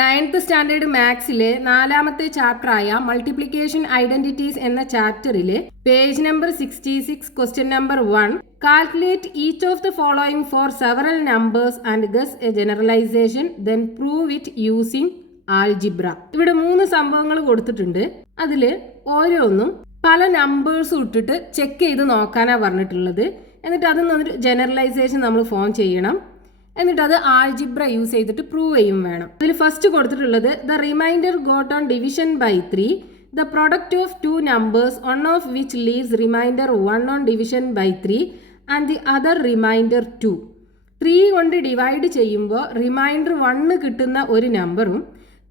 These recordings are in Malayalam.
9th സ്റ്റാൻഡേർഡ് മാത്സിലെ 4ാമത്തെ ചാപ്റ്ററായ മൾട്ടിപ്ലിക്കേഷൻ ഐഡന്റിറ്റീസ് എന്ന ചാപ്റ്ററിലെ page number 66 question number 1 calculate each of the following for several numbers and guess a generalisation then prove it using algebra. ഇവിടെ 3 സംഭവങ്ങൾ കൊടുത്തിട്ടുണ്ട്. അതിൽ ഓരോന്നും പല നമ്പേഴ്സും ഇട്ടിട്ട് ചെക്ക് ചെയ്ത് നോക്കാനാണ് പറഞ്ഞിട്ടുള്ളത്. എന്നിട്ട് അതിൽ നിന്നൊരു ജനറലൈസേഷൻ നമ്മൾ ഫോം ചെയ്യണം. എന്നിട്ട് അത് ആൾജിബ്ര യൂസ് ചെയ്തിട്ട് പ്രൂവ് ചെയ്യും വേണം. അതിൽ ഫസ്റ്റ് കൊടുത്തിട്ടുള്ളത് the remainder got on division by 3 the product of 2 numbers one of which leaves remainder 1 on division by 3 and the other remainder 2. 3 കൊണ്ട് ഡിവൈഡ് ചെയ്യുമ്പോൾ റിമൈൻഡർ 1 കിട്ടുന്ന ഒരു നമ്പറും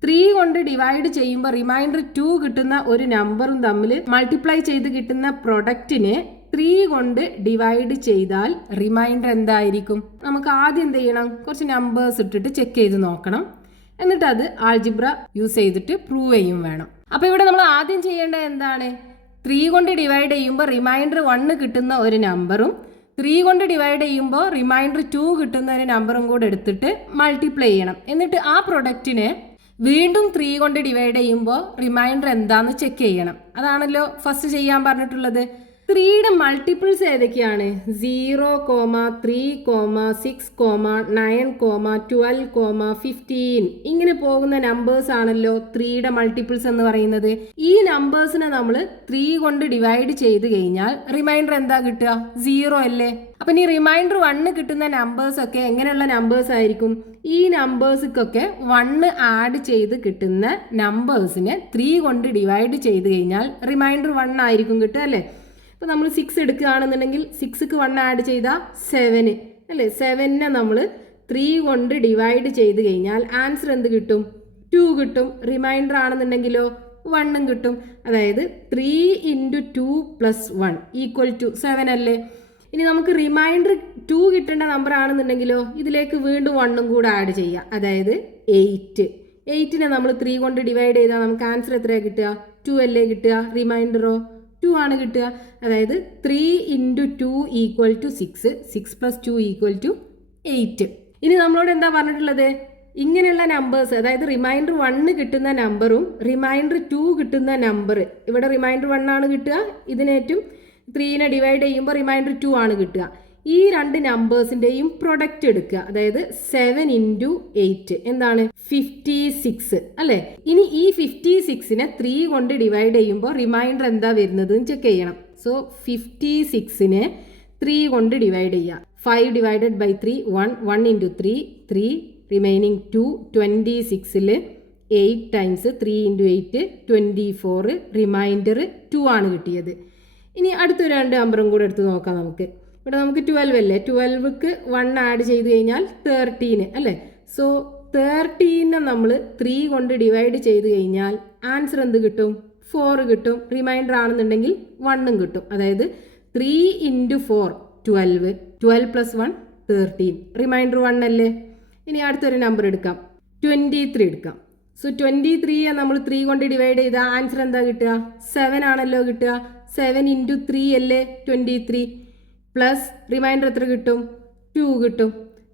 3 കൊണ്ട് ഡിവൈഡ് ചെയ്യുമ്പോൾ റിമൈൻഡർ 2 കിട്ടുന്ന ഒരു നമ്പറും തമ്മിൽ മൾട്ടിപ്ലൈ ചെയ്ത് കിട്ടുന്ന പ്രൊഡക്റ്റിനെ 3 കൊണ്ട് ഡിവൈഡ് ചെയ്താൽ റിമൈൻഡർ എന്തായിരിക്കും? നമുക്ക് ആദ്യം എന്ത് ചെയ്യണം? കുറച്ച് നമ്പേഴ്സ് ഇട്ടിട്ട് ചെക്ക് ചെയ്ത് നോക്കണം. എന്നിട്ട് അത് ആൾജിബ്ര യൂസ് ചെയ്തിട്ട് പ്രൂവ് ചെയ്യും വേണം. അപ്പോൾ ഇവിടെ നമ്മൾ ആദ്യം ചെയ്യേണ്ടത് എന്താണ്? 3 കൊണ്ട് ഡിവൈഡ് ചെയ്യുമ്പോൾ റിമൈൻഡർ 1 കിട്ടുന്ന ഒരു നമ്പറും 3 കൊണ്ട് ഡിവൈഡ് ചെയ്യുമ്പോൾ റിമൈൻഡർ 2 കിട്ടുന്ന ഒരു നമ്പറും കൂടെ എടുത്തിട്ട് മൾട്ടിപ്ലൈ ചെയ്യണം. എന്നിട്ട് ആ പ്രൊഡക്റ്റിനെ വീണ്ടും 3 കൊണ്ട് ഡിവൈഡ് ചെയ്യുമ്പോൾ റിമൈൻഡർ എന്താണെന്ന് ചെക്ക് ചെയ്യണം. അതാണല്ലോ ഫസ്റ്റ് ചെയ്യാൻ പറഞ്ഞിട്ടുള്ളത്. 3യുടെ മൾട്ടിപ്പിൾസ് ഏതൊക്കെയാണ്? 0, 3, 6, 9, 12, 15 ഇങ്ങനെ പോകുന്ന നമ്പേഴ്സ് ആണല്ലോ 3യുടെ മൾട്ടിപ്പിൾസ് എന്ന് പറയുന്നത്. ഈ നമ്പേഴ്സിനെ നമ്മൾ 3 കൊണ്ട് ഡിവൈഡ് ചെയ്ത് കഴിഞ്ഞാൽ റിമൈൻഡർ എന്താ കിട്ടുക? 0 അല്ലേ? അപ്പം ഈ റിമൈൻഡർ 1 കിട്ടുന്ന നമ്പേഴ്സ് ഒക്കെ എങ്ങനെയുള്ള നമ്പേഴ്സ് ആയിരിക്കും? ഈ നമ്പേഴ്സിക്കൊക്കെ 1 ആഡ് ചെയ്ത് കിട്ടുന്ന നമ്പേഴ്സിനെ 3 കൊണ്ട് ഡിവൈഡ് ചെയ്ത് കഴിഞ്ഞാൽ റിമൈൻഡർ 1 ആയിരിക്കും കിട്ടുക അല്ലേ? ഇപ്പോൾ നമ്മൾ 6 എടുക്കുകയാണെന്നുണ്ടെങ്കിൽ 6ക്ക് 1 ആഡ് ചെയ്താൽ 7 അല്ലേ? 7നെ നമ്മൾ 3 കൊണ്ട് ഡിവൈഡ് ചെയ്ത് കഴിഞ്ഞാൽ ആൻസർ എന്ത് കിട്ടും? 2 കിട്ടും. റിമൈൻഡർ ആണെന്നുണ്ടെങ്കിലോ 1 കിട്ടും. അതായത് 3 × 2 + 1 = 7 അല്ലേ? ഇനി നമുക്ക് റിമൈൻഡർ 2 കിട്ടേണ്ട നമ്പർ ആണെന്നുണ്ടെങ്കിലോ ഇതിലേക്ക് വീണ്ടും 1 കൂടെ ആഡ് ചെയ്യുക. അതായത് 8. 8നെ നമ്മൾ 3 കൊണ്ട് ഡിവൈഡ് ചെയ്താൽ നമുക്ക് ആൻസർ എത്രയാണ് കിട്ടുക? 2 അല്ലേ കിട്ടുക? റിമൈൻഡറോ 2 ആണ് കിട്ടുക. അതായത് 3 × 2 = 6. 6 + 2 = 8. ഇനി നമ്മളോട് എന്താ പറഞ്ഞിട്ടുള്ളത്? ഇങ്ങനെയുള്ള നമ്പേഴ്സ്, അതായത് റിമൈൻഡർ 1 കിട്ടുന്ന നമ്പറും റിമൈൻഡർ 2 കിട്ടുന്ന നമ്പർ, ഇവിടെ റിമൈൻഡർ 1 ആണ് കിട്ടുക, ഇതിനേറ്റും 3നെ ഡിവൈഡ് ചെയ്യുമ്പോൾ റിമൈൻഡർ 2 ആണ് കിട്ടുക. ഈ 2 നമ്പേഴ്സിൻ്റെയും പ്രൊഡക്റ്റ് എടുക്കുക. അതായത് 7 × 8 എന്താണ്? 56 അല്ലേ? ഇനി ഈ 56നെ 3 കൊണ്ട് ഡിവൈഡ് ചെയ്യുമ്പോൾ റിമൈൻഡർ എന്താ വരുന്നത് ചെക്ക് ചെയ്യണം. സോ 56നെ 3 കൊണ്ട് ഡിവൈഡ് ചെയ്യുക. 5 ഡിവൈഡഡ് ബൈ 3 1. 1 × 3 3 റിമൈനിങ് 2. 26ൽ 8 ടൈംസ് 3 × 8 24. റിമൈൻഡർ 2 ആണ് കിട്ടിയത്. ഇനി അടുത്തൊരു 2 നമ്പറും കൂടെ എടുത്ത് നോക്കാം നമുക്ക്. ഇവിടെ നമുക്ക് 12 അല്ലേ? 12ക്ക് 1 ആഡ് ചെയ്ത് കഴിഞ്ഞാൽ 13 അല്ലേ? സോ 13നെ നമ്മൾ 3 കൊണ്ട് ഡിവൈഡ് ചെയ്ത് കഴിഞ്ഞാൽ ആൻസർ എന്ത് കിട്ടും? 4 കിട്ടും. റിമൈൻഡർ ആണെന്നുണ്ടെങ്കിൽ 1 കിട്ടും. അതായത് 3 × 4 12. 12 + 1 13. റിമൈൻഡർ 1 അല്ലേ? ഇനി അടുത്തൊരു നമ്പർ എടുക്കാം. 23 എടുക്കാം. സോ 23യെ നമ്മൾ 3 കൊണ്ട് ഡിവൈഡ് ചെയ്താൽ ആൻസർ എന്താ കിട്ടുക? 7 ആണല്ലോ കിട്ടുക. 7 × 3 അല്ലേ 23. പ്ലസ് റിമൈൻഡർ എത്ര കിട്ടും? 2 കിട്ടും.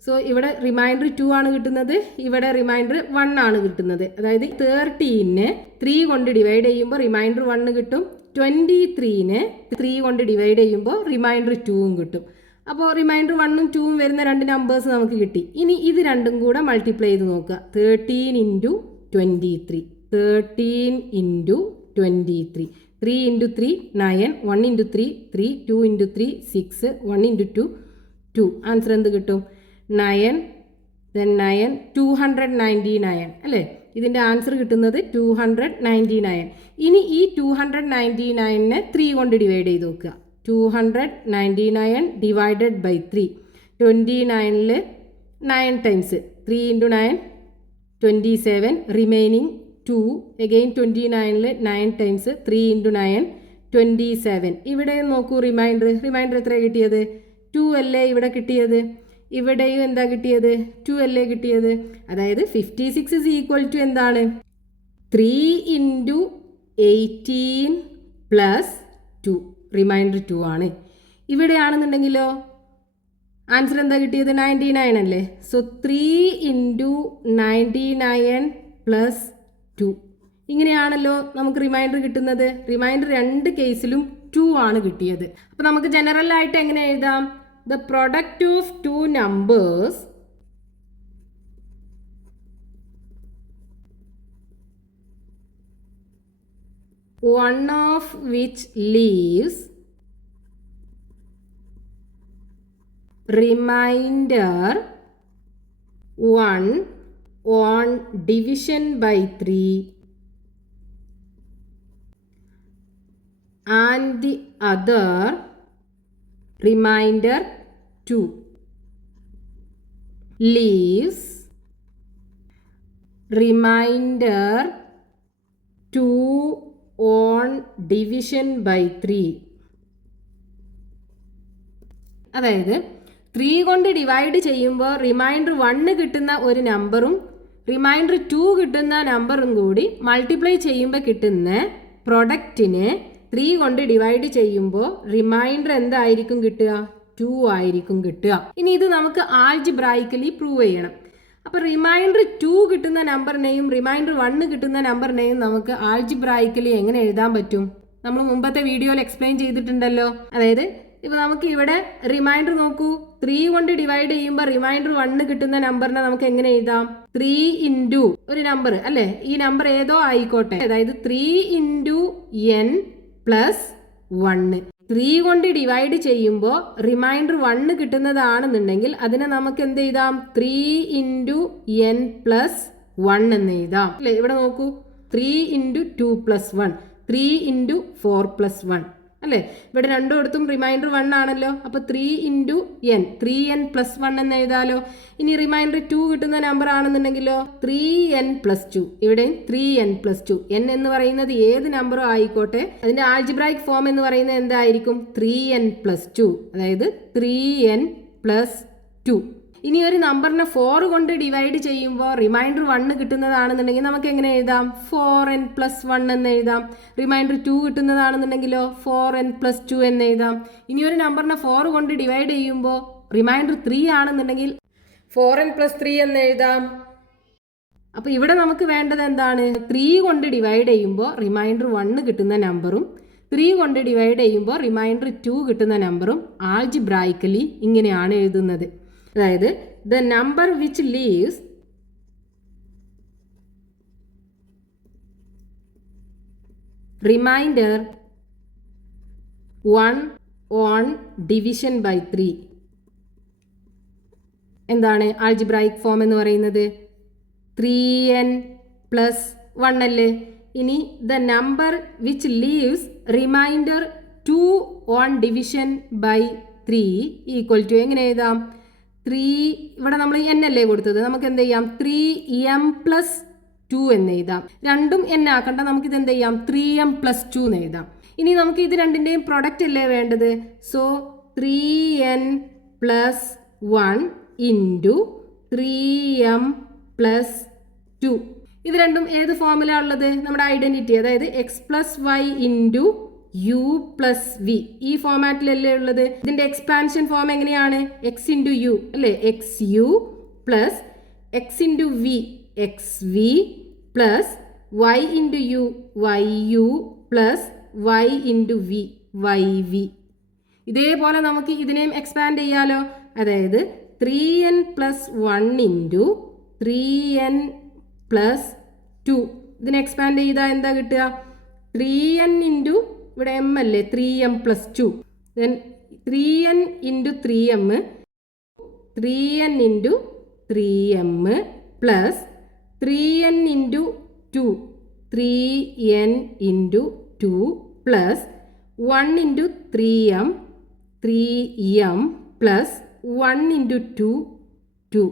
സോ ഇവിടെ റിമൈൻഡർ 2 ആണ് കിട്ടുന്നത്, ഇവിടെ റിമൈൻഡർ 1 ആണ് കിട്ടുന്നത്. അതായത് 13നെ 3 കൊണ്ട് ഡിവൈഡ് ചെയ്യുമ്പോൾ റിമൈൻഡർ 1 കിട്ടും. 23നെ 3 കൊണ്ട് ഡിവൈഡ് ചെയ്യുമ്പോൾ റിമൈൻഡർ 2 കിട്ടും. അപ്പോൾ റിമൈൻഡർ 1ഉം 2ഉം വരുന്ന 2 നമ്പേഴ്സ് നമുക്ക് കിട്ടി. ഇനി ഇത് രണ്ടും കൂടെ മൾട്ടിപ്ലൈ ചെയ്ത് നോക്കുക. 13 × 23. 13 × 23. 3 × 3 9. 1 × 3 3. 2 × 3 6. 1 × 2 2. ആൻസർ എന്ത് കിട്ടും? 9. then 9 299 അല്ലേ? ഇതിൻ്റെ ആൻസർ കിട്ടുന്നത് 299. ഇനി ഈ 299നെ 3 കൊണ്ട് ഡിവൈഡ് ചെയ്ത് നോക്കുക. 299 ഡിവൈഡഡ് ബൈ 3. 29ൽ 9 ടൈംസ് 3 × 9 27. റിമൈനിങ് 2. അഗെയിൻ 29ൽ 9 ടൈംസ് 3 × 9 27. ഇവിടെ നോക്കൂ റിമൈൻഡർ എത്ര കിട്ടിയത്? 2 അല്ലേ ഇവിടെ കിട്ടിയത്? ഇവിടെയും എന്താ കിട്ടിയത്? 2 അല്ലേ കിട്ടിയത്? അതായത് 56 = എന്താണ്? 3 × 18 + 2. റിമൈൻഡർ 2 ആണ്. ഇവിടെയാണെന്നുണ്ടെങ്കിലോ ആൻസർ എന്താ കിട്ടിയത്? 99 അല്ലേ? So 3 × 99 plus 2. ഇങ്ങനെയാണല്ലോ നമുക്ക് റിമൈൻഡർ കിട്ടുന്നത്. റിമൈൻഡർ രണ്ട് കേസിലും 2 ആണ് കിട്ടിയത്. അപ്പോൾ നമുക്ക് ജനറൽ ആയിട്ട് എങ്ങനെ എഴുതാം? The product of two numbers one of which leaves remainder 1 on division by 3 and the other remainder 2 leaves remainder 2 on division by 3. അതായത് 3 കൊണ്ട് ഡിവൈഡ് ചെയ്യുമ്പോൾ റിമൈൻഡർ 1 കിട്ടുന്ന ഒരു നമ്പറും റിമൈൻഡർ 2 കിട്ടുന്ന നമ്പറും കൂടി മൾട്ടിപ്ലൈ ചെയ്യുമ്പോൾ കിട്ടുന്ന പ്രൊഡക്റ്റിന് 3 കൊണ്ട് ഡിവൈഡ് ചെയ്യുമ്പോൾ റിമൈൻഡർ എന്തായിരിക്കും കിട്ടുക? 2 ആയിരിക്കും കിട്ടുക. ഇനി ഇത് നമുക്ക് ആൾജിബ്രായിക്കലി പ്രൂവ് ചെയ്യണം. അപ്പോൾ റിമൈൻഡർ 2 കിട്ടുന്ന നമ്പറിനെയും റിമൈൻഡർ 1 കിട്ടുന്ന നമ്പറിനെയും നമുക്ക് ആൾജിബ്രായിക്കലി എങ്ങനെ എഴുതാൻ പറ്റും? നമ്മൾ മുമ്പത്തെ വീഡിയോയിൽ എക്സ്പ്ലെയിൻ ചെയ്തിട്ടുണ്ടല്ലോ. അതായത് ഇപ്പോൾ നമുക്ക് ഇവിടെ റിമൈൻഡർ നോക്കൂ, 3 കൊണ്ട് ഡിവൈഡ് ചെയ്യുമ്പോൾ റിമൈൻഡർ 1 കിട്ടുന്ന നമ്പറിനെ നമുക്ക് എങ്ങനെ എഴുതാം? 3 ഇൻറ്റു ഒരു നമ്പർ അല്ലേ, ഈ നമ്പർ ഏതോ ആയിക്കോട്ടെ, അതായത് 3 ഇൻറ്റു n പ്ലസ് 1. 3 കൊണ്ട് ഡിവൈഡ് ചെയ്യുമ്പോൾ റിമൈൻഡർ 1 കിട്ടുന്നതാണെന്നുണ്ടെങ്കിൽ അതിനെ നമുക്ക് എന്ത് എഴുതാം? 3 ഇൻറ്റു n പ്ലസ് 1 എന്ന് എഴുതാം അല്ലേ. ഇവിടെ നോക്കൂ, 3 ഇൻറ്റു 2 പ്ലസ് 1, 3 ഇൻറ്റു 4 പ്ലസ് 1 അല്ലേ. ഇവിടെ രണ്ടിടത്തും റിമൈൻഡർ 1 ആണല്ലോ. അപ്പോൾ 3 ഇൻറ്റു n, 3n പ്ലസ് 1 എന്ന് എഴുതാലോ. ഇനി റിമൈൻഡർ 2 കിട്ടുന്ന നമ്പർ ആണെന്നുണ്ടെങ്കിലോ 3n പ്ലസ് 2, ഇവിടെയും 3n പ്ലസ് 2. n എന്ന് പറയുന്നത് ഏത് നമ്പറോ ആയിക്കോട്ടെ, അതിൻ്റെ ആൾജിബ്രായിക് ഫോം എന്ന് പറയുന്നത് എന്തായിരിക്കും? 3n പ്ലസ് 2, അതായത് 3n പ്ലസ് 2. ഇനി ഒരു നമ്പറിനെ 4 കൊണ്ട് ഡിവൈഡ് ചെയ്യുമ്പോൾ റിമൈൻഡർ 1 കിട്ടുന്നതാണെന്നുണ്ടെങ്കിൽ നമുക്ക് എങ്ങനെ എഴുതാം? 4n പ്ലസ് 1 എന്ന് എഴുതാം. റിമൈൻഡർ 2 കിട്ടുന്നതാണെന്നുണ്ടെങ്കിലോ 4n പ്ലസ് 2 എന്ന് എഴുതാം. ഇനി ഒരു നമ്പറിനെ 4 കൊണ്ട് ഡിവൈഡ് ചെയ്യുമ്പോൾ റിമൈൻഡർ 3 ആണെന്നുണ്ടെങ്കിൽ 4n പ്ലസ് 3 എന്ന് എഴുതാം. അപ്പോൾ ഇവിടെ നമുക്ക് വേണ്ടത് എന്താണ്? 3 കൊണ്ട് ഡിവൈഡ് ചെയ്യുമ്പോൾ റിമൈൻഡർ 1 കിട്ടുന്ന നമ്പറും 3 കൊണ്ട് ഡിവൈഡ് ചെയ്യുമ്പോൾ റിമൈൻഡർ 2 കിട്ടുന്ന നമ്പറും ആൾജിബ്രായിക്കലി ഇങ്ങനെയാണ് എഴുതുന്നത്. അതായത് the number which leaves remainder 1 on division by 3. എന്താണ് ആൾജിബ്രായിക് ഫോം എന്ന് പറയുന്നത്? 3n പ്ലസ് 1 അല്ലേ. ഇനി the number which leaves remainder 2 on division by 3 equal to എങ്ങനെ എഴുതാം? 3, ഇവിടെ നമ്മൾ n അല്ലേ കൊടുത്തത്, നമുക്ക് എന്ത് ചെയ്യാം? 3m പ്ലസ് 2 എന്ന് എഴുതാം. രണ്ടും n ആക്കണ്ട, നമുക്കിത് എന്ത് ചെയ്യാം? 3m പ്ലസ് 2 എന്ന് എഴുതാം. ഇനി നമുക്ക് ഇത് രണ്ടിൻ്റെയും പ്രൊഡക്റ്റ് അല്ലേ വേണ്ടത്. So 3n plus 1 into 3m plus 2. ഇത് രണ്ടും ഏത് ഫോമിലാണ് ഉള്ളത്? നമ്മുടെ ഐഡൻറ്റിറ്റി, അതായത് x plus y into u plus v, ഈ ഫോമാറ്റിലല്ലേ ഉള്ളത്. ഇതിൻ്റെ എക്സ്പാൻഷൻ ഫോം എങ്ങനെയാണ്? എക്സ് ഇൻറ്റു യു അല്ലേ, x u plus x into v x v plus y into u y u plus y into v y v. ഇതേപോലെ നമുക്ക് ഇതിനെയും എക്സ്പാൻഡ് ചെയ്യാലോ. അതായത് 3n plus 1 into 3n plus 2. ഇതിനെ എക്സ്പാൻഡ് ചെയ്താൽ എന്താ കിട്ടുക? 3n ഇൻറ്റു ഇവിടെ m അല്ലേ, 3m plus 2. Then 3n into 3m, 3n into 3m plus 3n into 2, 3n into 2 plus 1 into 3m, 3m plus 1 into 2, 2.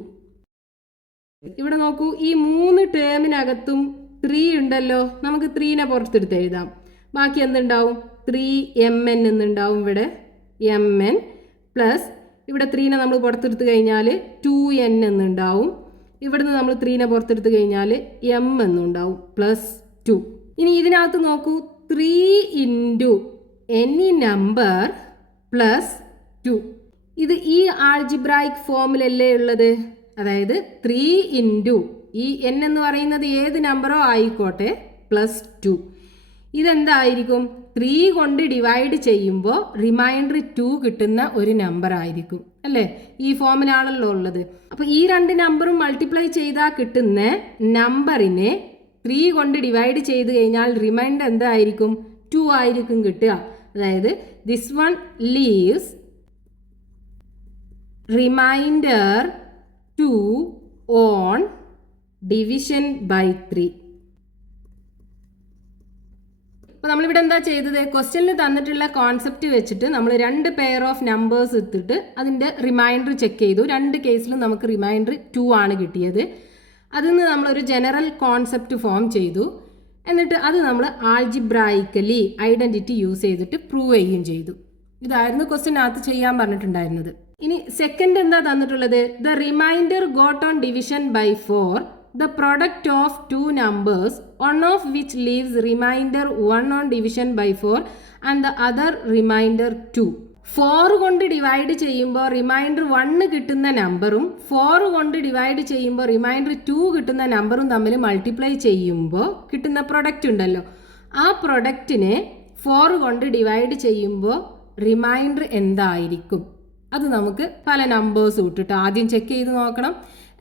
ഇവിടെ നോക്കൂ, ഈ 3 ടേമിനകത്തും 3 ഉണ്ടല്ലോ. നമുക്ക് 3നെ പുറത്തെടുത്ത് എഴുതാം. ബാക്കി എന്തുണ്ടാവും? 3mn എന്നുണ്ടാവും. ഇവിടെ mn പ്ലസ് ഇവിടെ 3നെ നമ്മൾ പുറത്തെടുത്ത് കഴിഞ്ഞാൽ 2n എന്നുണ്ടാവും. ഇവിടുന്ന് നമ്മൾ 3നെ പുറത്തെടുത്ത് കഴിഞ്ഞാൽ m എന്നുണ്ടാവും പ്ലസ് 2. ഇനി ഇതിനകത്ത് നോക്കൂ, 3 ഇൻറ്റു എനി നമ്പർ പ്ലസ് 2. ഇത് ഈ ആൾജിബ്രായിക് ഫോമിലല്ലേ ഉള്ളത്. അതായത് 3 ഇൻറ്റു ഈ n എന്ന് പറയുന്നത് ഏത് നമ്പറോ ആയിക്കോട്ടെ +2. ഇതെന്തായിരിക്കും? 3 കൊണ്ട് ഡിവൈഡ് ചെയ്യുമ്പോൾ റിമൈൻഡർ 2 കിട്ടുന്ന ഒരു നമ്പർ ആയിരിക്കും അല്ലേ? ഈ ഫോമിലാണല്ലോ ഉള്ളത്. അപ്പോൾ ഈ രണ്ട് നമ്പറും മൾട്ടിപ്ലൈ ചെയ്താൽ കിട്ടുന്ന നമ്പറിനെ 3 കൊണ്ട് ഡിവൈഡ് ചെയ്ത് കഴിഞ്ഞാൽ റിമൈൻഡർ എന്തായിരിക്കും? 2 ആയിരിക്കും കിട്ടുക. അതായത് this one leaves remainder 2 on division by 3. അപ്പോൾ നമ്മളിവിടെ എന്താ ചെയ്തത്? ക്വസ്റ്റ്യനിൽ തന്നിട്ടുള്ള കോൺസെപ്റ്റ് വെച്ചിട്ട് നമ്മൾ 2 പെയർ ഓഫ് നമ്പേഴ്സ് എടുത്തിട്ട് അതിൻ്റെ റിമൈൻഡർ ചെക്ക് ചെയ്തു. 2 കേസിലും നമുക്ക് റിമൈൻഡർ 2 ആണ് കിട്ടിയത്. അതിൽ നിന്ന് നമ്മളൊരു ജനറൽ കോൺസെപ്റ്റ് ഫോം ചെയ്തു. എന്നിട്ട് അത് നമ്മൾ ആൾജിബ്രായിക്കലി ഐഡൻറ്റിറ്റി യൂസ് ചെയ്തിട്ട് പ്രൂവ് ചെയ്യുകയും ചെയ്തു. ഇതായിരുന്നു ക്വസ്റ്റ്യനകത്ത് ചെയ്യാൻ പറഞ്ഞിട്ടുണ്ടായിരുന്നത്. ഇനി സെക്കൻഡ് എന്താ തന്നിട്ടുള്ളത്? The remainder got on division by 4, the product of two numbers, one of which leaves remainder 1 on division by 4 and the other remainder 2. 4 കൊണ്ട് ഡിവൈഡ് ചെയ്യുമ്പോൾ റിമൈൻഡർ 1 കിട്ടുന്ന നമ്പറും 4 കൊണ്ട് ഡിവൈഡ് ചെയ്യുമ്പോൾ റിമൈൻഡർ 2 കിട്ടുന്ന നമ്പറും തമ്മിൽ മൾട്ടിപ്ലൈ ചെയ്യുമ്പോൾ കിട്ടുന്ന പ്രൊഡക്റ്റ് ഉണ്ടല്ലോ, ആ പ്രൊഡക്റ്റിനെ 4 കൊണ്ട് ഡിവൈഡ് ചെയ്യുമ്പോൾ റിമൈൻഡർ എന്തായിരിക്കും? അത് നമുക്ക് പല നമ്പേഴ്സ് ഇട്ടിട്ട് ആദ്യം ചെക്ക് ചെയ്ത് നോക്കണം.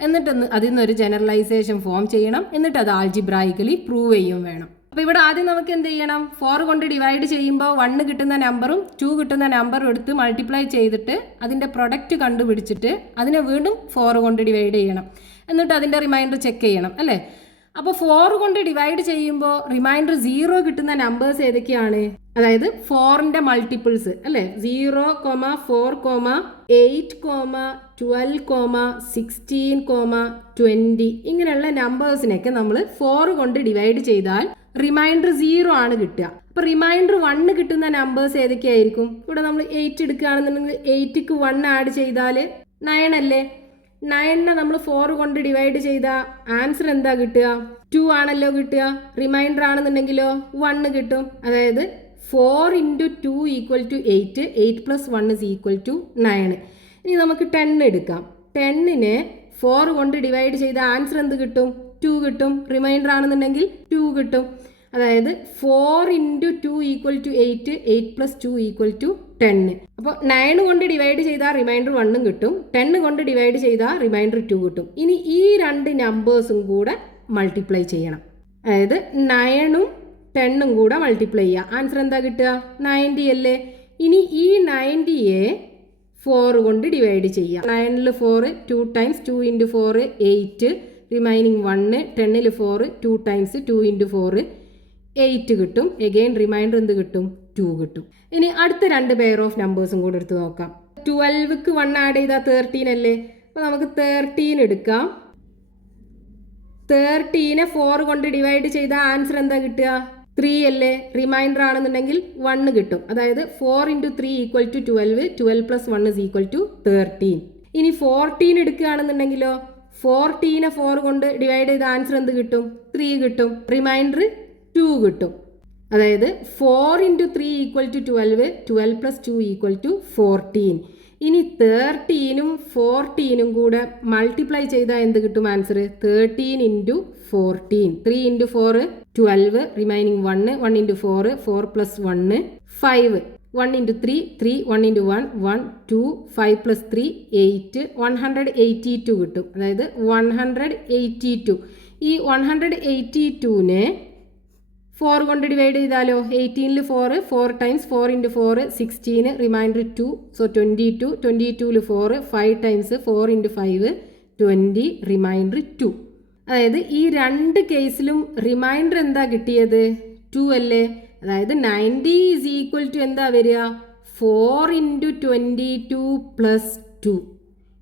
എന്നിട്ട് അതിൽ നിന്നൊരു ജനറലൈസേഷൻ ഫോം ചെയ്യണം. എന്നിട്ട് അത് ആൾജിബ്രായിക്കലി പ്രൂവ് ചെയ്യും വേണം. അപ്പോൾ ഇവിടെ ആദ്യം നമുക്ക് എന്ത് ചെയ്യണം? 4 കൊണ്ട് ഡിവൈഡ് ചെയ്യുമ്പോൾ 1 കിട്ടുന്ന നമ്പറും 2 കിട്ടുന്ന നമ്പറും എടുത്ത് മൾട്ടിപ്ലൈ ചെയ്തിട്ട് അതിൻ്റെ പ്രൊഡക്റ്റ് കണ്ടുപിടിച്ചിട്ട് അതിനെ വീണ്ടും 4 കൊണ്ട് ഡിവൈഡ് ചെയ്യണം. എന്നിട്ട് അതിൻ്റെ റിമൈൻഡർ ചെക്ക് ചെയ്യണം അല്ലേ? അപ്പോൾ 4 കൊണ്ട് ഡിവൈഡ് ചെയ്യുമ്പോൾ റിമൈൻഡർ 0 കിട്ടുന്ന നമ്പേഴ്സ് ഏതൊക്കെയാണ്? അതായത് 4ന്റെ മൾട്ടിപ്പിൾസ് അല്ലേ? 0, 4, 8, 12, 16, 20 ഇങ്ങനെയുള്ള നമ്പേഴ്സിനൊക്കെ നമ്മൾ 4 കൊണ്ട് ഡിവൈഡ് ചെയ്താൽ റിമൈൻഡർ 0 ആണ് കിട്ടുക. അപ്പോൾ റിമൈൻഡർ 1 കിട്ടുന്ന നമ്പേഴ്സ് ഏതൊക്കെയായിരിക്കും? ഇവിടെ നമ്മൾ 8 എടുക്കുകയാണെന്നുണ്ടെങ്കിൽ 8ക്ക് 1 ആഡ് ചെയ്താൽ 9 അല്ലേ? 9നെ നമ്മൾ 4 കൊണ്ട് ഡിവൈഡ് ചെയ്താൽ ആൻസർ എന്താ കിട്ടുക? 2 ആണല്ലോ കിട്ടുക. റിമൈൻഡർ ആണെന്നുണ്ടെങ്കിലോ 1 കിട്ടും. അതായത് 4 × 2 = 8, 8 + 1 = 9. ഇനി നമുക്ക് 10 എടുക്കാം. 10നെ 4 കൊണ്ട് ഡിവൈഡ് ചെയ്ത ആൻസർ എന്ത് കിട്ടും? 2 കിട്ടും. റിമൈൻഡർ ആണെന്നുണ്ടെങ്കിൽ 2 കിട്ടും. അതായത് 4 × 2 = 8, 8 + 2 = 10. അപ്പോൾ 9 കൊണ്ട് ഡിവൈഡ് ചെയ്താൽ റിമൈൻഡർ 1 കിട്ടും. 10 കൊണ്ട് ഡിവൈഡ് ചെയ്താൽ റിമൈൻഡർ 2 കിട്ടും. ഇനി ഈ രണ്ട് നമ്പേഴ്സും കൂടെ മൾട്ടിപ്ലൈ ചെയ്യണം. അതായത് 9ഉം 10ഉം കൂടെ മൾട്ടിപ്ലൈ ചെയ്യുക. ആൻസർ എന്താ കിട്ടുക? 90 അല്ലേ? ഇനി ഈ 90യെ 4 കൊണ്ട് ഡിവൈഡ് ചെയ്യുക. 9ൽ 4 2 ടൈംസ് 2 × 4 8, റിമൈനിങ് 1. 10ൽ 4 2 ടൈംസ് 2 × 4 8 കിട്ടും. എഗെയിൻ റിമൈൻഡർ എന്ത് കിട്ടും? 2 കിട്ടും. ഇനി അടുത്ത 2 പെയർ ഓഫ് നമ്പേഴ്സും കൂടെ എടുത്ത് നോക്കാം. 12ക്ക് 1 ആഡ് ചെയ്താൽ 13 അല്ലേ? അപ്പോൾ നമുക്ക് 13 എടുക്കാം. 13നെ 4 കൊണ്ട് ഡിവൈഡ് ചെയ്താൽ ആൻസർ എന്താ കിട്ടുക? 3 അല്ലേ? റിമൈൻഡർ ആണെന്നുണ്ടെങ്കിൽ 1 കിട്ടും. അതായത് 4 × 3 = 12, 12 + 1 = 13. ഇനി 14 എടുക്കുകയാണെന്നുണ്ടെങ്കിലോ 14നെ 4 കൊണ്ട് ഡിവൈഡ് ചെയ്ത ആൻസർ എന്ത് കിട്ടും? 3 കിട്ടും. റിമൈൻഡർ 2 കിട്ടും. അതായത് 4 × 3 = 12, 12 + 2 = 14. ഇനി 13ഉം 14ഉം കൂടെ മൾട്ടിപ്ലൈ ചെയ്താൽ എന്ത് കിട്ടും ആൻസർ? 13 × 14. 3 × 4 12, റിമൈനിങ് 1. 1 × 4 4 + 1 5. 1 × 3 3, 1 × 1 1 2, 5 + 3 8, 182 കിട്ടും. അതായത് 182. ഈ 182നെ 4 കൊണ്ട് ഡിവൈഡ് ചെയ്താലോ 18ൽ 4 4 ടൈംസ് 4 × 4 16, റിമൈൻഡർ 2. സോ 22. 22ൽ 4 5 ടൈംസ് 4 × 5 20, റിമൈൻഡർ 2. അതായത് ഈ രണ്ട് കേസിലും റിമൈൻഡർ എന്താ കിട്ടിയത്? 2 അല്ലേ? അതായത് 90 = എന്താ വരിക? 4 × 22 + 2.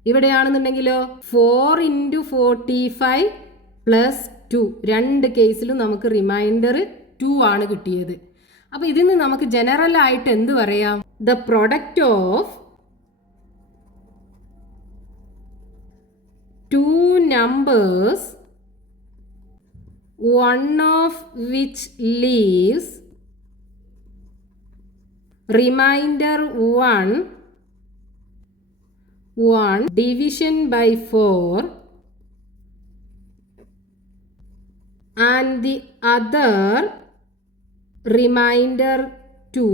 ഇവിടെയാണെന്നുണ്ടെങ്കിലോ 4 × 45 + 2. രണ്ട് കേസിലും നമുക്ക് റിമൈൻഡർ 2 ആണ് കിട്ടിയത്. അപ്പോൾ ഇതിൽ നിന്ന് നമുക്ക് ജനറൽ ആയിട്ട് എന്ത് പറയാം? The product of two numbers one of which leaves remainder 1 division by 4 and the other remainder 2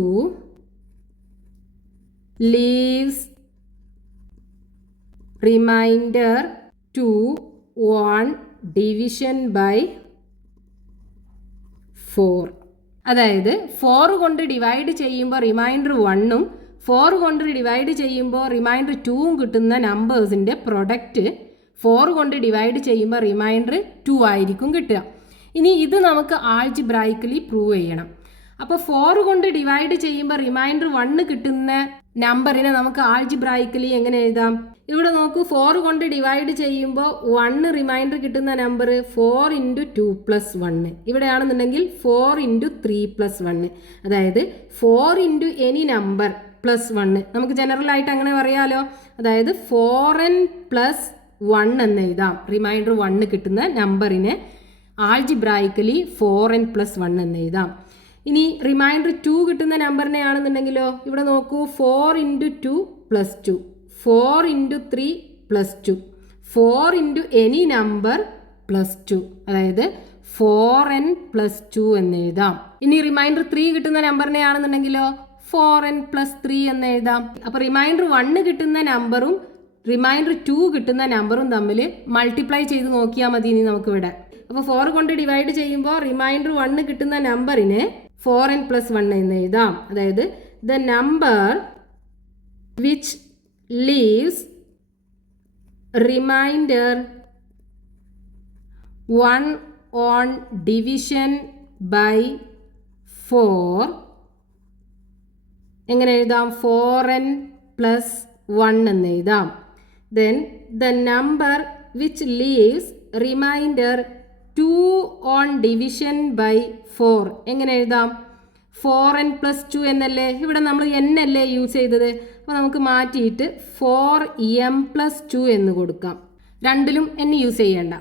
leaves remainder 2 1 division by 4. അതായത് 4 കൊണ്ട് ഡിവൈഡ് ചെയ്യുമ്പോൾ റിമൈൻഡർ 1ഉം 4 കൊണ്ട് ഡിവൈഡ് ചെയ്യുമ്പോൾ റിമൈൻഡർ 2ഉം കിട്ടുന്ന നമ്പേഴ്സിൻ്റെ പ്രൊഡക്റ്റ് 4 കൊണ്ട് ഡിവൈഡ് ചെയ്യുമ്പോൾ റിമൈൻഡർ 2 ആയിരിക്കും കിട്ടുക. ഇനി ഇത് നമുക്ക് ആൾജിബ്രായിക്കലി പ്രൂവ് ചെയ്യണം. അപ്പോൾ 4 കൊണ്ട് ഡിവൈഡ് ചെയ്യുമ്പോൾ റിമൈൻഡർ 1 കിട്ടുന്ന നമ്പറിനെ നമുക്ക് ആൾജിബ്രായിക്കലി എങ്ങനെ എഴുതാം? ഇവിടെ നോക്കൂ, 4 കൊണ്ട് ഡിവൈഡ് ചെയ്യുമ്പോൾ 1 റിമൈൻഡർ കിട്ടുന്ന നമ്പർ 4 × 2 + 1. ഇവിടെയാണെന്നുണ്ടെങ്കിൽ 4 × 3 + 1. അതായത് 4 × എനി നമ്പർ +1. നമുക്ക് ജനറൽ ആയിട്ട് അങ്ങനെ പറയാലോ. അതായത് 4n + 1 എന്ന് എഴുതാം. റിമൈൻഡർ 1 കിട്ടുന്ന നമ്പറിനെ ആൾജിബ്രായിക്കലി 4n + 1 എന്ന് എഴുതാം. ഇനി റിമൈൻഡർ 2 കിട്ടുന്ന നമ്പറിനെ ആണെന്നുണ്ടെങ്കിലോ, ഇവിടെ നോക്കൂ, 4 × 2 + 2, 4 × 3 + 2, 4 × എനി നമ്പർ +2. അതായത് 4n + 2 എന്ന് എഴുതാം. ഇനി റിമൈൻഡർ 3 കിട്ടുന്ന നമ്പറിനെ ആണെന്നുണ്ടെങ്കിലോ 4n + 3 എന്ന് എഴുതാം. അപ്പോൾ റിമൈൻഡർ 1 കിട്ടുന്ന നമ്പറും റിമൈൻഡർ 2 കിട്ടുന്ന നമ്പറും തമ്മിൽ മൾട്ടിപ്ലൈ ചെയ്ത് നോക്കിയാൽ മതി. ഇനി നമുക്കിവിടെ അപ്പോൾ 4 കൊണ്ട് ഡിവൈഡ് ചെയ്യുമ്പോൾ റിമൈൻഡർ 1 കിട്ടുന്ന നമ്പറിനെ 4n + 1 എന്ന് എഴുതാം. അതായത് the number which leaves remainder 1 on division by 4 എങ്ങനെ എഴുതാം? 4n + 1 എന്ന് എഴുതാം. Then the number which leaves remainder 2 on division by 4 എങ്ങനെ എഴുതാം? 4n + 2 എന്നല്ലേ? ഇവിടെ നമ്മൾ n അല്ലേ യൂസ് ചെയ്തത്. അപ്പോൾ നമുക്ക് മാറ്റിയിട്ട് 4m + 2 എന്ന് കൊടുക്കാം. രണ്ടിലും n യൂസ് ചെയ്യേണ്ട.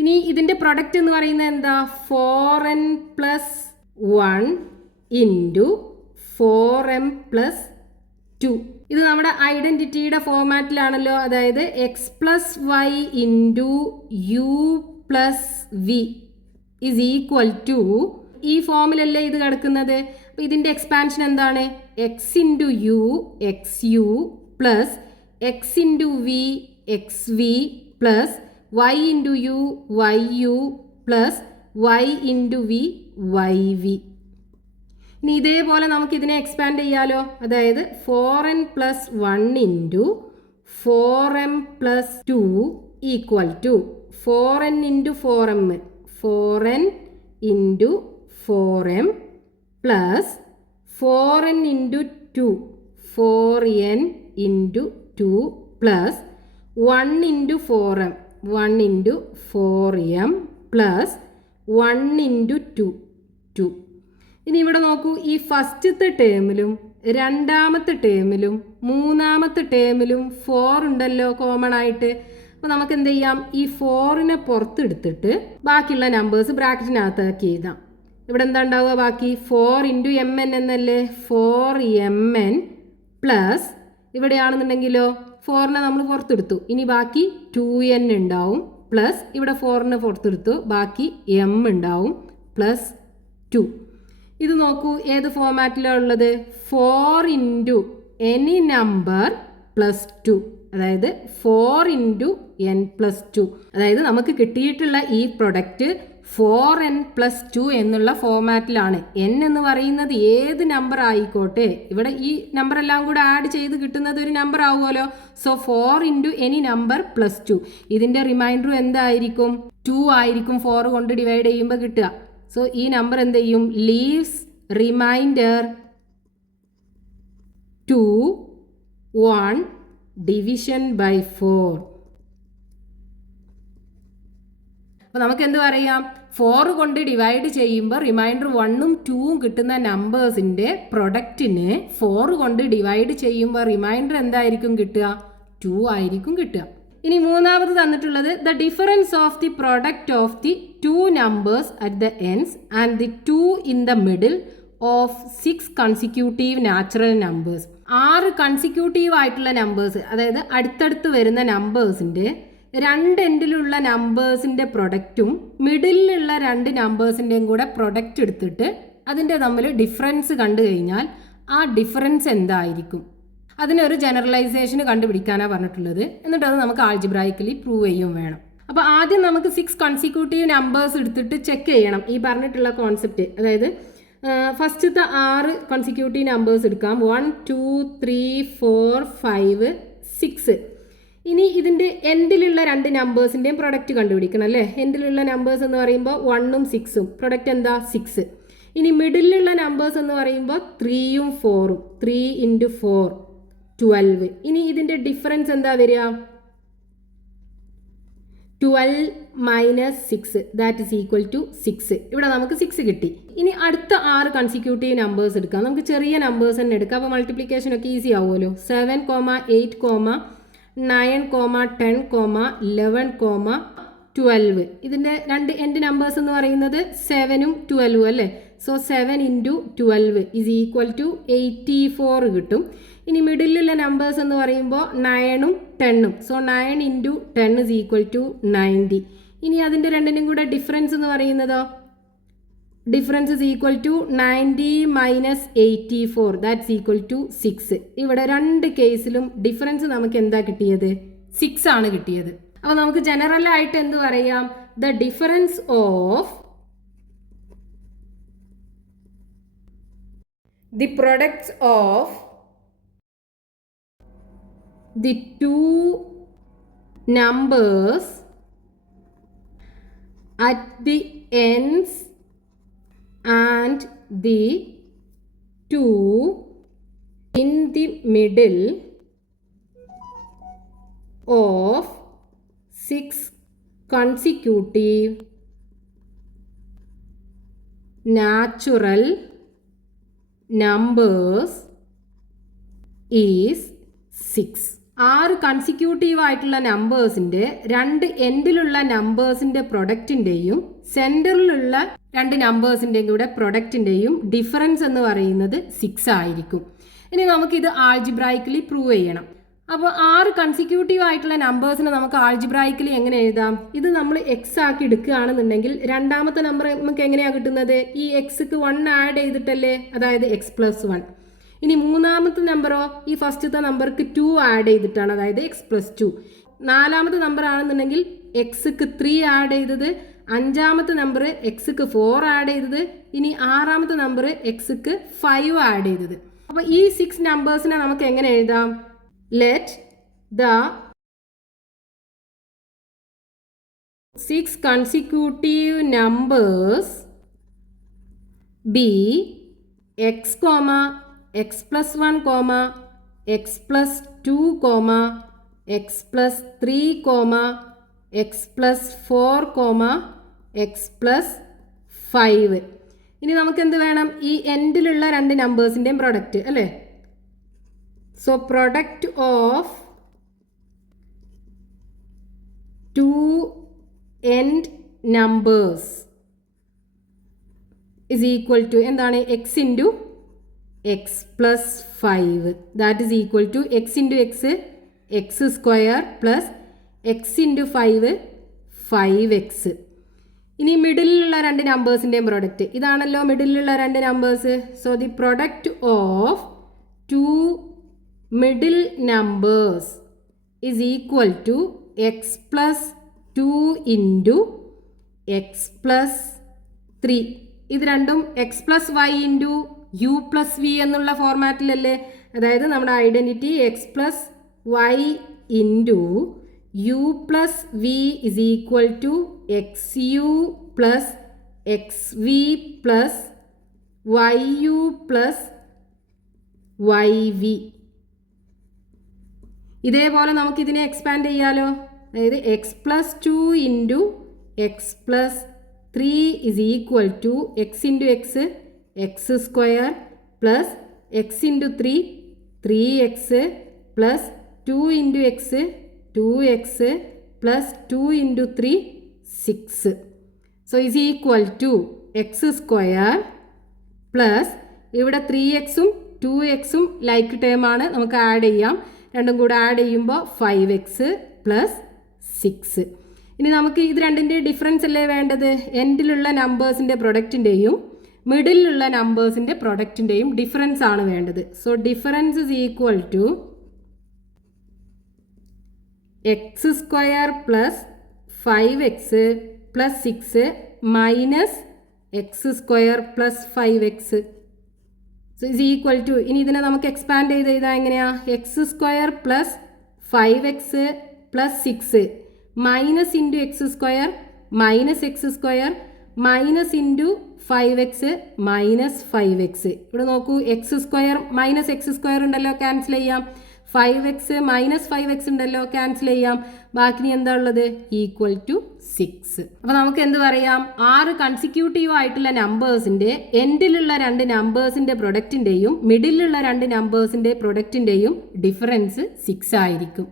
ഇനി ഇതിൻ്റെ പ്രൊഡക്റ്റ് എന്ന് പറയുന്നത് എന്താ? 4n + 1 × 4m + 2. ഇത് നമ്മുടെ ഐഡൻറ്റിറ്റിയുടെ ഫോർമാറ്റിലാണല്ലോ. അതായത് x + y × u + v = ഈ ഫോമിലല്ലേ ഇത് കിടക്കുന്നത്. അപ്പോൾ ഇതിൻ്റെ എക്സ്പാൻഷൻ എന്താണ്? x × u xu + x × v xv + y × u yu + y × v yv. ഇനി ഇതേപോലെ നമുക്ക് ഇതിനെ എക്സ്പാൻഡ് ചെയ്യാലോ. അതായത് 4n + 1 × 4m + 2 = 4n × 4m 4n × 4m + 4n × 2 4n × 2 + 1 × 4m 1 × 4m + 1 × 2 2. ഇനി ഇവിടെ നോക്കൂ, ഈ ഫസ്റ്റത്തെ ടേമിലും രണ്ടാമത്തെ ടേമിലും മൂന്നാമത്തെ ടേമിലും 4 ഉണ്ടല്ലോ കോമൺ ആയിട്ട്. അപ്പോൾ നമുക്ക് എന്ത് ചെയ്യാം? ഈ 4നെ പുറത്തെടുത്തിട്ട് ബാക്കിയുള്ള നമ്പേഴ്സ് ബ്രാക്കറ്റിനകത്താക്കി എഴുതാം. ഇവിടെ എന്താ ഉണ്ടാവുക? ബാക്കി 4 × mn എന്നല്ലേ? 4mn + ഇവിടെയാണെന്നുണ്ടെങ്കിലോ 4നെ നമ്മൾ പുറത്തെടുത്തു. ഇനി ബാക്കി 2n ഉണ്ടാവും പ്ലസ് ഇവിടെ 4നെ പുറത്തെടുത്തു, ബാക്കി m ഉണ്ടാവും +2. ഇത് നോക്കൂ, ഏത് ഫോമാറ്റിലാണ് ഉള്ളത്? 4 × എനി നമ്പർ +2. അതായത് 4 × n + 2. അതായത് നമുക്ക് കിട്ടിയിട്ടുള്ള ഈ പ്രൊഡക്റ്റ് 4n + 2 എന്നുള്ള ഫോമാറ്റിലാണ്. n എന്ന് പറയുന്നത് ഏത് നമ്പർ ആയിക്കോട്ടെ, ഇവിടെ ഈ നമ്പർ എല്ലാം കൂടെ ആഡ് ചെയ്ത് കിട്ടുന്നത് ഒരു നമ്പർ ആവുമല്ലോ. So 4 × any number +2. ഇതിൻ്റെ റിമൈൻഡർ എന്തായിരിക്കും? 2 ആയിരിക്കും 4 കൊണ്ട് ഡിവൈഡ് ചെയ്യുമ്പോൾ കിട്ടുക. സോ ഈ നമ്പർ എന്ത് ചെയ്യും? Leaves remainder 2 1 division by 4. അപ്പോൾ നമുക്ക് എന്ത് പറയാം? 4 കൊണ്ട് ഡിവൈഡ് ചെയ്യുമ്പോൾ റിമൈൻഡർ 1ഉം 2ഉം കിട്ടുന്ന നമ്പേഴ്സിൻ്റെ പ്രൊഡക്റ്റിന് 4 കൊണ്ട് ഡിവൈഡ് ചെയ്യുമ്പോൾ റിമൈൻഡർ എന്തായിരിക്കും കിട്ടുക? 2 ആയിരിക്കും കിട്ടുക. ഇനി മൂന്നാമത് തന്നിട്ടുള്ളത് the difference of the product of the 2 numbers at the ends and the 2 in the middle of 6 consecutive natural numbers. 6 consecutive ആയിട്ടുള്ള നമ്പേഴ്സ്, അതായത് അടുത്തടുത്ത് വരുന്ന നമ്പേഴ്സിൻ്റെ രണ്ട് എൻഡിലുള്ള നമ്പേഴ്സിൻ്റെ പ്രൊഡക്റ്റും മിഡിലുള്ള രണ്ട് നമ്പേഴ്സിൻ്റെയും കൂടെ പ്രൊഡക്റ്റ് എടുത്തിട്ട് അതിൻ്റെ തമ്മിൽ ഡിഫറൻസ് കണ്ടു കഴിഞ്ഞാൽ ആ ഡിഫറൻസ് എന്തായിരിക്കും, അതിനൊരു ജനറലൈസേഷൻ കണ്ടുപിടിക്കാനാണ് പറഞ്ഞിട്ടുള്ളത്. എന്നിട്ട് അത് നമുക്ക് ആൾജിബ്രായിക്കലി പ്രൂവ് ചെയ്യും വേണം. അപ്പോൾ ആദ്യം നമുക്ക് 6 കൺസിക്യൂട്ടീവ് നമ്പേഴ്സ് എടുത്തിട്ട് ചെക്ക് ചെയ്യണം ഈ പറഞ്ഞിട്ടുള്ള കോൺസെപ്റ്റ്. അതായത് ഫസ്റ്റത്തെ 6 കൺസിക്യൂട്ടീവ് നമ്പേഴ്സ് എടുക്കാം. 1 2 3 4 5 6. ഇനി ഇതിൻ്റെ എൻഡിലുള്ള രണ്ട് നമ്പേഴ്സിൻ്റെയും പ്രൊഡക്റ്റ് കണ്ടുപിടിക്കണം അല്ലേ. എൻഡിലുള്ള നമ്പേഴ്സ് എന്ന് പറയുമ്പോൾ 1ഉം 6ഉം, പ്രൊഡക്റ്റ് എന്താ 6. ഇനി മിഡിലുള്ള നമ്പേഴ്സ് എന്ന് പറയുമ്പോൾ 3ഉം 4ഉം, 3 × 4 12. ഇനി ഇതിൻ്റെ ഡിഫറൻസ് എന്താ വരിക, 12 - 6 ദാറ്റ് ഈസ് ഈക്വൽ ടു 6. ഇവിടെ നമുക്ക് 6 കിട്ടി. ഇനി അടുത്ത 6 കൺസിക്യൂട്ടീവ് നമ്പേഴ്സ് എടുക്കാം. നമുക്ക് ചെറിയ നമ്പേഴ്സ് തന്നെ എടുക്കാം, അപ്പോൾ മൾട്ടിപ്ലിക്കേഷൻ ഒക്കെ ഈസി ആവുമല്ലോ. 7, 8, 9, 10, 11, 12. ഇതിൻ്റെ രണ്ട് എൻഡ് നമ്പേഴ്സ് എന്ന് പറയുന്നത് 7ഉം 12ഉം അല്ലേ. സോ 7 × 12 ഈസ് ഈക്വൽ ടു 84 കിട്ടും. ഇനി മിഡിലുള്ള നമ്പേഴ്സ് എന്ന് പറയുമ്പോൾ 9ഉം 10ഉം. So 9 × 10 is equal to 90. ഇനി അതിൻ്റെ രണ്ടിനും കൂടെ ഡിഫറൻസ് എന്ന് പറയുന്നതോ, difference is equal to 90 - 84 that's equal to 6. ഇവിടെ രണ്ട് കേസിലും ഡിഫറൻസ് നമുക്ക് എന്താ കിട്ടിയത്, 6 ആണ് കിട്ടിയത്. അപ്പോൾ നമുക്ക് ജനറൽ ആയിട്ട് എന്ത് പറയാം, the difference of the products of the two numbers at the ends and the 2 in the middle of 6 consecutive natural numbers is 6. 6 consecutive ആയിട്ടുള്ള നമ്പേഴ്സിൻ്റെ രണ്ട് എൻഡിലുള്ള നമ്പേഴ്സിൻ്റെ പ്രൊഡക്റ്റിൻ്റെയും സെൻറ്ററിലുള്ള രണ്ട് നമ്പേഴ്സിൻ്റെയും കൂടെ പ്രൊഡക്റ്റിൻ്റെയും ഡിഫറൻസ് എന്ന് പറയുന്നത് 6 ആയിരിക്കും. ഇനി നമുക്കിത് ആൾജിബ്രായിക്കലി പ്രൂവ് ചെയ്യണം. അപ്പോൾ 6 കൺസിക്യൂട്ടീവ് ആയിട്ടുള്ള നമ്പേഴ്സിനെ നമുക്ക് ആൾജിബ്രായിക്കലി എങ്ങനെ എഴുതാം, ഇത് നമ്മൾ എക്സ് ആക്കി എടുക്കുകയാണെന്നുണ്ടെങ്കിൽ രണ്ടാമത്തെ നമ്പർ നമുക്ക് എങ്ങനെയാണ് കിട്ടുന്നത്, ഈ എക്സ്ക്ക് 1 ആഡ് ചെയ്തിട്ടല്ലേ, അതായത് x+1. ഇനി മൂന്നാമത്തെ നമ്പറോ, ഈ ഫസ്റ്റത്തെ നമ്പർക്ക് 2 ആഡ് ചെയ്തിട്ടാണ്, അതായത് x+2. നാലാമത്തെ നമ്പർ ആണെന്നുണ്ടെങ്കിൽ എക്സ്ക്ക് 3 ആഡ് ചെയ്തത്, അഞ്ചാമത്തെ നമ്പർ എക്സ്ക്ക് 4 ആഡ് ചെയ്തത്, ഇനി ആറാമത്തെ നമ്പർ എക്സ്ക്ക് 5 ആഡ് ചെയ്തത്. അപ്പോൾ ഈ 6 നമ്പേഴ്സിനെ നമുക്ക് എങ്ങനെ എഴുതാം, let the 6 consecutive numbers B x, x+1, x+2, x+3, x+4, x+5. ഇനി നമുക്ക് എന്ത് വേണം, ഈ എൻഡിലുള്ള രണ്ട് നമ്പേഴ്സിൻ്റെയും പ്രൊഡക്റ്റ് അല്ലേ. So product of 2 end numbers is equal to എന്താണ്, x × x+5 that is equal to x × x x² plus x × 5 5x. ഇനി മിഡിലുള്ള രണ്ട് നമ്പേഴ്സിൻ്റെയും പ്രൊഡക്റ്റ്, ഇതാണല്ലോ മിഡിലുള്ള രണ്ട് numbers. So the product of 2 middle numbers is equal to x+2 × x+3. ഇത് രണ്ടും x+y × u+v എന്നുള്ള ഫോർമാറ്റിലല്ലേ. അതായത് നമ്മുടെ identity x+y × u+v is equal to xu plus xv plus yu plus yv. ഇതേപോലെ നമുക്കിതിനെ എക്സ്പാൻഡ് ചെയ്യാലോ. അതായത് x+2 × x+3 is equal to x × x x² plus x × 3 3x plus 2 × x 2x plus 2 × 3 6. So is equal to x² plus ഇവിടെ 3xും 2xും ലൈക്ക് ടേം ആണ്, നമുക്ക് ആഡ് ചെയ്യാം. രണ്ടും കൂടെ ആഡ് ചെയ്യുമ്പോൾ 5x plus 6. ഇനി നമുക്ക് ഇത് രണ്ടിൻ്റെ ഡിഫറൻസ് അല്ലേ വേണ്ടത്? എൻഡിലുള്ള നമ്പേഴ്സിൻ്റെ പ്രൊഡക്റ്റിൻ്റെയും മിഡിലുള്ള നമ്പേഴ്സിൻ്റെ പ്രൊഡക്റ്റിൻ്റെയും ഡിഫറൻസ് ആണ് വേണ്ടത്. So difference is equal to x square plus 5x plus 6 minus x square plus 5x. So is equal to, ഇനി ഇതിനെ നമുക്ക് എക്സ്പാൻഡ് ചെയ്ത് എഴുതാൻ എങ്ങനെയാ? X square plus 5x plus 6 minus into x square minus x square minus into 5x minus 5x. ഇവിടെ നോക്കൂ, x square minus x square ഉണ്ടല്ലോ, ക്യാൻസൽ ചെയ്യാം. 5x മൈനസ് 5x ഉണ്ടല്ലോ, ക്യാൻസൽ ചെയ്യാം. ബാക്കി എന്താ ഉള്ളത്? Equal to 6. അപ്പോൾ നമുക്ക് എന്ത് പറയാം? 6 കൺസിക്യൂട്ടീവ് ആയിട്ടുള്ള നമ്പേഴ്സിൻ്റെ എൻഡിലുള്ള 2 നമ്പേഴ്സിൻ്റെ പ്രൊഡക്റ്റിൻ്റെയും മിഡിലുള്ള 2 നമ്പേഴ്സിൻ്റെ പ്രൊഡക്റ്റിൻ്റെയും ഡിഫറൻസ് 6 ആയിരിക്കും.